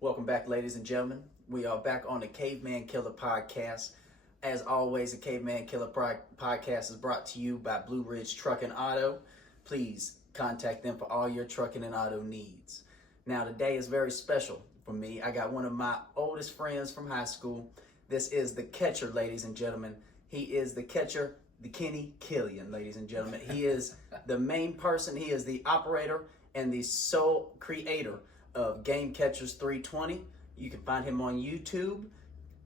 Welcome back, ladies and gentlemen. We are back on the Caveman Killer podcast. As always, the Caveman Killer podcast is brought to you by Blue Ridge Truck and Auto. Please contact them for all your trucking and auto needs. Now, today is very special for me. I got one of my oldest friends from high school. This is the catcher, ladies and gentlemen. He is the catcher, the Kenny Kilian, ladies and gentlemen. He is the main person. He is the operator and the sole creator of Game Catchers 320. You can find him on YouTube.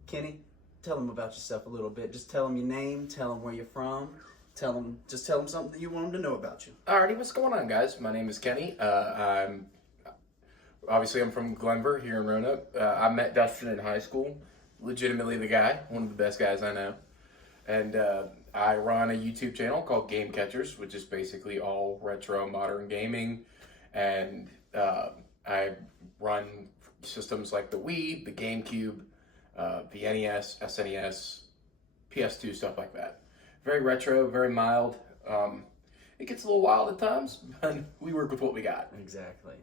Kenny, tell him about yourself a little bit. Just tell him your name, tell him where you're from, tell him something that you want him to know about you. Alrighty, what's going on, guys? My name is Kenny. I'm from Glenver here in Roanoke. I met Dustin in high school. Legitimately the guy, one of the best guys I know. And I run a YouTube channel called Game Catchers, which is basically all retro modern gaming. And I run systems like the Wii, the GameCube, the NES, SNES, PS2, stuff like that. Very retro, very mild. It gets a little wild at times, but we work with what we got. Exactly.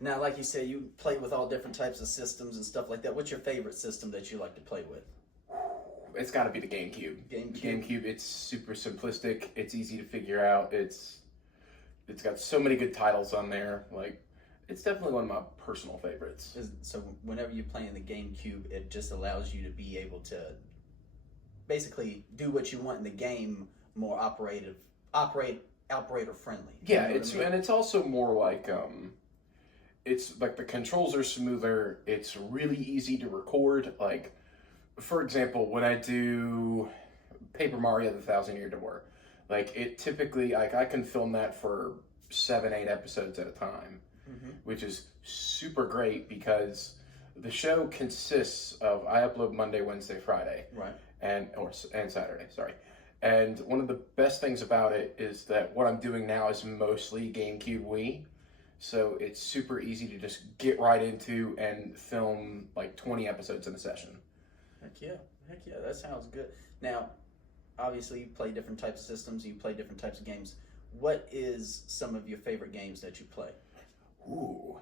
Now, like you said, you play with all different types of systems and stuff like that. What's your favorite system that you like to play with? It's got to be the GameCube. GameCube, it's super simplistic. It's easy to figure out. It's got so many good titles on there. Like, it's definitely one of my personal favorites. So whenever you're playing the GameCube, it just allows you to be able to basically do what you want in the game more operator friendly. Yeah, it's also more like it's like the controls are smoother. It's really easy to record. Like, for example, when I do Paper Mario: The 1,000-Year Door, like it typically I can film that for 7-8 episodes at a time. Mm-hmm. Which is super great because the show consists of I upload Monday, Wednesday, Friday, right, and Saturday. Sorry, and one of the best things about it is that what I'm doing now is mostly GameCube Wii, so it's super easy to just get right into and film like 20 episodes in a session. Heck yeah, that sounds good. Now, obviously, you play different types of systems. You play different types of games. What is some of your favorite games that you play? Ooh.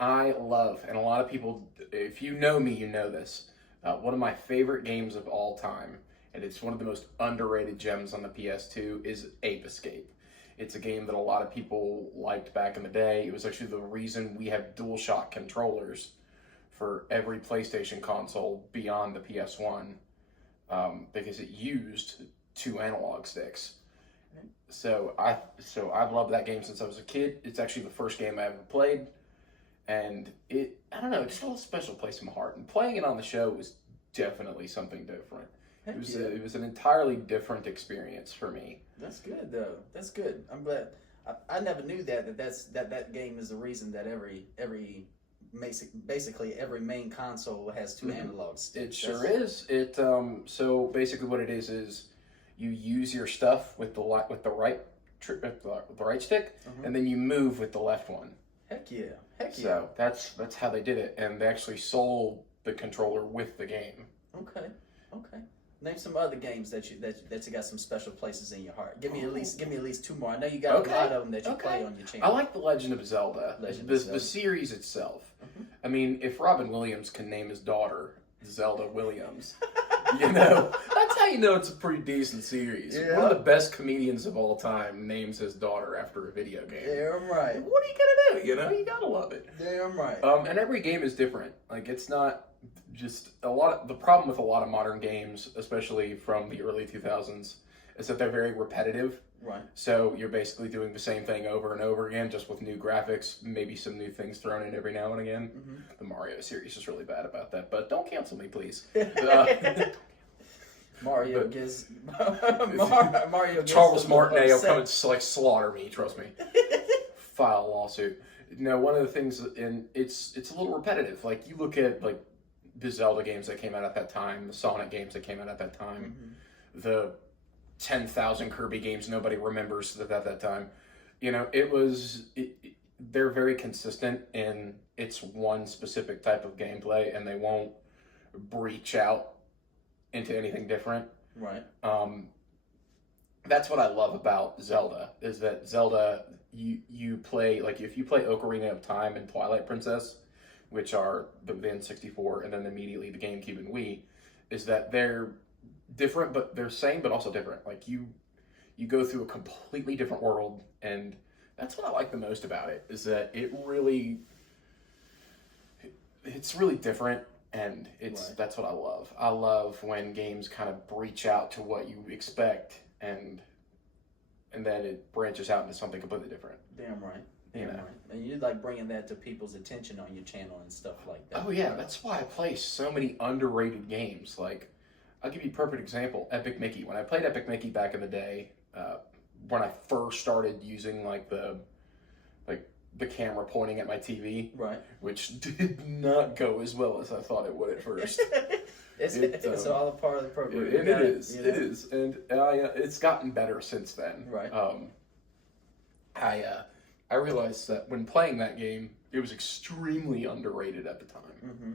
I love, and a lot of people, if you know me, you know this. One of my favorite games of all time, and it's one of the most underrated gems on the PS2, is Ape Escape. It's a game that a lot of people liked back in the day. It was actually the reason we have DualShock controllers for every PlayStation console beyond the PS1, because it used 2 analog sticks. So I've loved that game since I was a kid. It's actually the first game I ever played, and it just held a special place in my heart. And playing it on the show was definitely something different. It was an entirely different experience for me. That's good though. That's good. I'm glad. I never knew that game is the reason that basically every main console has 2 analog sticks. It sure is. So basically what it is you use your stuff with the right stick, and then you move with the left one. Heck yeah. So that's how they did it, and they actually sold the controller with the game. Okay. Name some other games that you got some special places in your heart. Give me at least 2 more. I know you got a lot of them that you play on your channel. I like The Legend of Zelda. The series itself. Mm-hmm. I mean, if Robin Williams can name his daughter Zelda Williams, that's how you know it's a pretty decent series. Yeah. One of the best comedians of all time names his daughter after a video game. Damn right. What are you gonna do? You gotta love it. Damn right. And every game is different. Like, it's not just the problem with a lot of modern games, especially from the early 2000s, is that they're very repetitive. Right. So you're basically doing the same thing over and over again, just with new graphics, maybe some new things thrown in every now and again. Mm-hmm. The Mario series is really bad about that, but don't cancel me, please. Mario gets Charles Martinet will come and slaughter me. Trust me. File a lawsuit. One of the things, and it's a little repetitive. Like, you look at like the Zelda games that came out at that time, the Sonic games that came out at that time, the 10,000 Kirby games nobody remembers at that time. They're very consistent in it's one specific type of gameplay, and they won't breach out into anything different. Right. That's what I love about Zelda, is that Zelda, you play, like, if you play Ocarina of Time and Twilight Princess, which are the N64 and then immediately the GameCube and Wii, is that they're different, but they're same, but also different. Like you go through a completely different world, and that's what I like the most about it, is that it's really different, and that's what I love. I love when games kind of breach out to what you expect, and then it branches out into something completely different. Damn right. You know. Right. And you like bringing that to people's attention on your channel and stuff like that. Oh yeah, that's why I play so many underrated games. Like, I'll give you a perfect example, Epic Mickey. When I played Epic Mickey back in the day, when I first started using the camera pointing at my TV, right, which did not go as well as I thought it would at first. It's all a part of the program. It is, and it's gotten better since then. Right. I realized that when playing that game, it was extremely underrated at the time. Mm-hmm.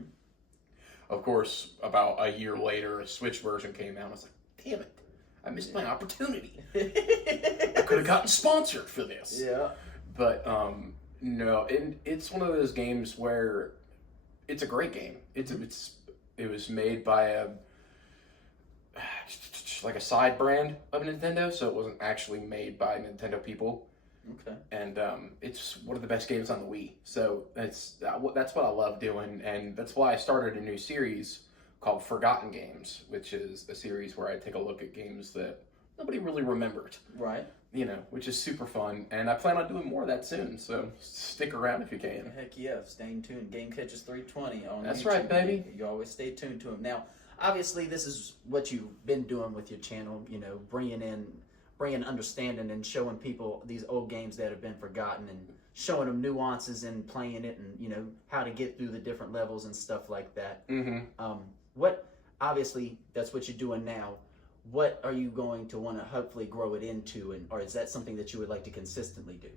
Of course, about a year later, a Switch version came out. I was like, damn it, I missed my opportunity. I could have gotten sponsored for this. Yeah. But no, and it's one of those games where it's a great game. It was made by a side brand of Nintendo, so it wasn't actually made by Nintendo people. Okay. And it's one of the best games on the Wii. So that's what I love doing, and that's why I started a new series called Forgotten Games, which is a series where I take a look at games that nobody really remembered. Right. You know, which is super fun, and I plan on doing more of that soon. So stick around if you can. Heck yeah, stay tuned. Game Catches 320 on That's YouTube. right, baby. You always stay tuned to him. Now, obviously, this is what you've been doing with your channel. You know, bringing understanding and showing people these old games that have been forgotten, and showing them nuances in playing it, and how to get through the different levels and stuff like that. Mm-hmm. Obviously that's what you're doing now. What are you going to want to hopefully grow it into, or is that something that you would like to consistently do?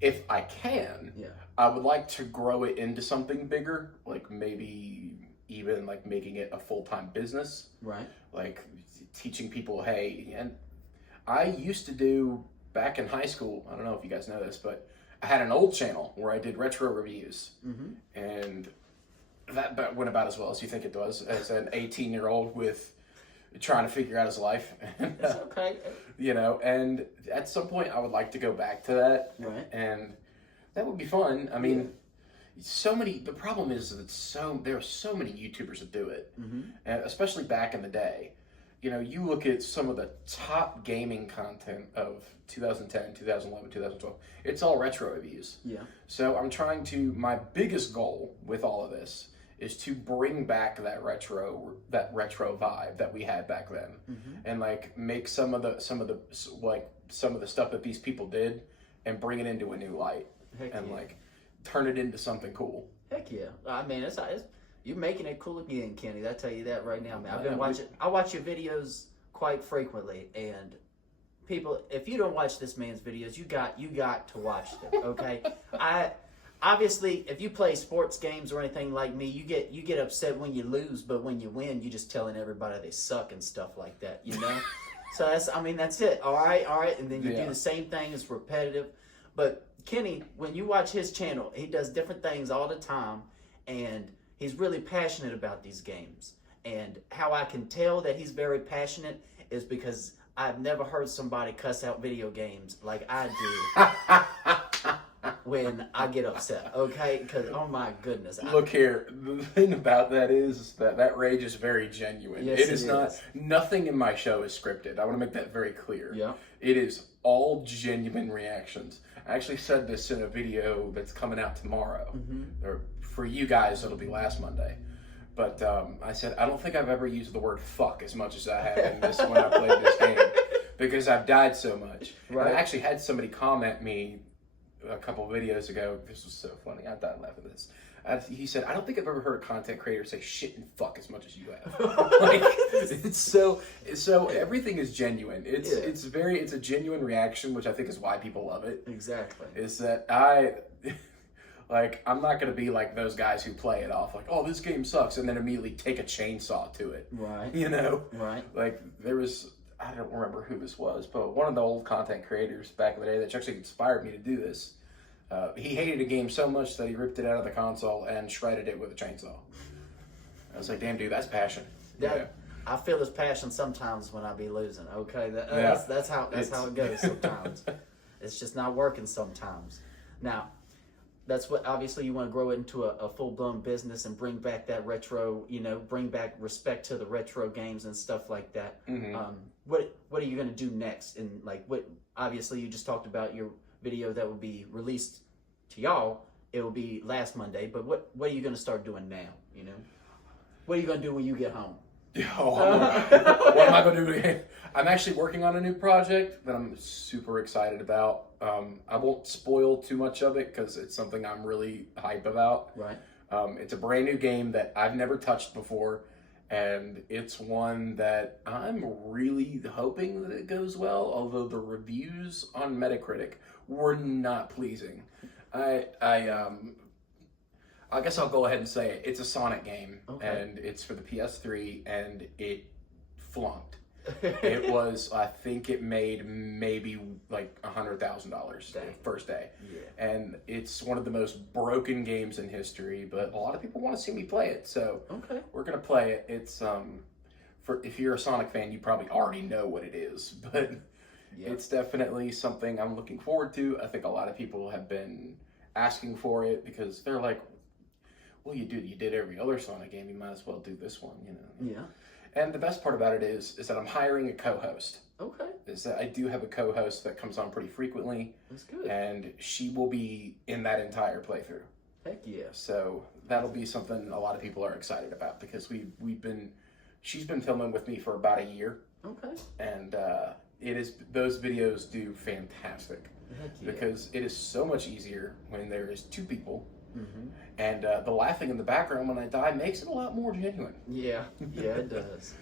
If I can, yeah, I would like to grow it into something bigger, like maybe even like making it a full-time business. Right. Like teaching people, hey, and I used to do, back in high school, I don't know if you guys know this, but I had an old channel where I did retro reviews. Mm-hmm. And that went about as well as you think it does, as an 18-year-old with trying to figure out his life. That's okay. And at some point I would like to go back to that. Right. And that would be fun. I mean, the problem is that there are so many YouTubers that do it, mm-hmm. and especially back in the day. You look at some of the top gaming content of 2010, 2011, 2012. It's all retro reviews. Yeah. So my biggest goal with all of this is to bring back that retro vibe that we had back then, mm-hmm. and like make some of the stuff that these people did and bring it into a new light. Heck and yeah. like turn it into something cool. Heck yeah. I mean, it's you're making it cool again, Kenny. I tell you that right now, man. I watch your videos quite frequently, and people, if you don't watch this man's videos, you got to watch them. Okay. Obviously, if you play sports games or anything like me, you get upset when you lose, but when you win, you're just telling everybody they suck and stuff like that, So that's it. All right, and then you do the same thing. It's repetitive. But Kenny, when you watch his channel, he does different things all the time, and he's really passionate about these games. And how I can tell that he's very passionate is because I've never heard somebody cuss out video games like I do when I get upset, okay? Because, oh my goodness. Look here, the thing about that is that rage is very genuine. Yes, it is not, nothing in my show is scripted. I want to make that very clear. Yeah. It is all genuine reactions. I actually said this in a video that's coming out tomorrow. Mm-hmm. Or for you guys, it'll be last Monday. But I said, I don't think I've ever used the word fuck as much as I have in this when I played this game. Because I've died so much. Right. And I actually had somebody comment me a couple of videos ago. This was so funny. I died laughing at this. He said, I don't think I've ever heard a content creator say shit and fuck as much as you have. Like, it's so everything is genuine. It's a genuine reaction, which I think is why people love it. Exactly. Is that I'm not going to be like those guys who play it off like, oh, this game sucks, and then immediately take a chainsaw to it. Right. Right. Like, there was, I don't remember who this was, but one of the old content creators back in the day that actually inspired me to do this, He hated a game so much that he ripped it out of the console and shredded it with a chainsaw. I was like, damn, dude, that's passion. I feel his passion sometimes when I be losing. Okay, Yeah. that's how it goes sometimes. It's just not working sometimes. Now, that's what obviously you want to grow it into a full blown business and bring back that retro. Bring back respect to the retro games and stuff like that. What are you going to do next? And like, what? Obviously, you just talked about your video that will be released to y'all. It will be last Monday. But what are you going to start doing now? What are you going to do when you get home? What am I going to do? I'm actually working on a new project that I'm super excited about. I won't spoil too much of it because it's something I'm really hype about. Right. It's a brand new game that I've never touched before, and it's one that I'm really hoping that it goes well, although the reviews on Metacritic were not pleasing. I guess I'll go ahead and say it. It's a Sonic game, and it's for the PS3, and it flunked. It was, I think it made maybe like $100,000 the first day. Yeah. And it's one of the most broken games in history, but a lot of people want to see me play it, so we're going to play it. It's, if you're a Sonic fan, you probably already know what it is, but it's definitely something I'm looking forward to. I think a lot of people have been asking for it because they're like, well, you did every other Sonic game, you might as well do this one, Yeah. And the best part about it is that I'm hiring a co-host. Okay. Is that I do have a co-host that comes on pretty frequently. That's good. And she will be in that entire playthrough. Heck yeah. So that'll be something a lot of people are excited about because she's been filming with me for about a year. Okay. And those videos do fantastic. Heck yeah. Because it is so much easier when there is two people. And the laughing in the background when I die makes it a lot more genuine. Yeah, it does.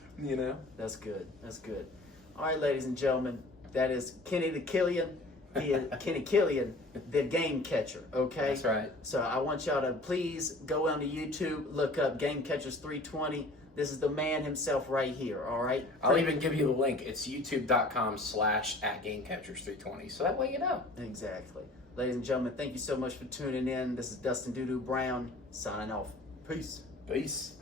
That's good. That's good. All right, ladies and gentlemen, that is Kenny the Kilian, Kenny Kilian, the game catcher. Okay, that's right. So I want y'all to please go onto YouTube, look up Game Catchers 320. This is the man himself right here. All right. I'll even give you the link. It's youtube.com/@GameCatchers320. So that way you know. Exactly. Ladies and gentlemen, thank you so much for tuning in. This is Dustin Doodoo Brown signing off. Peace. Peace.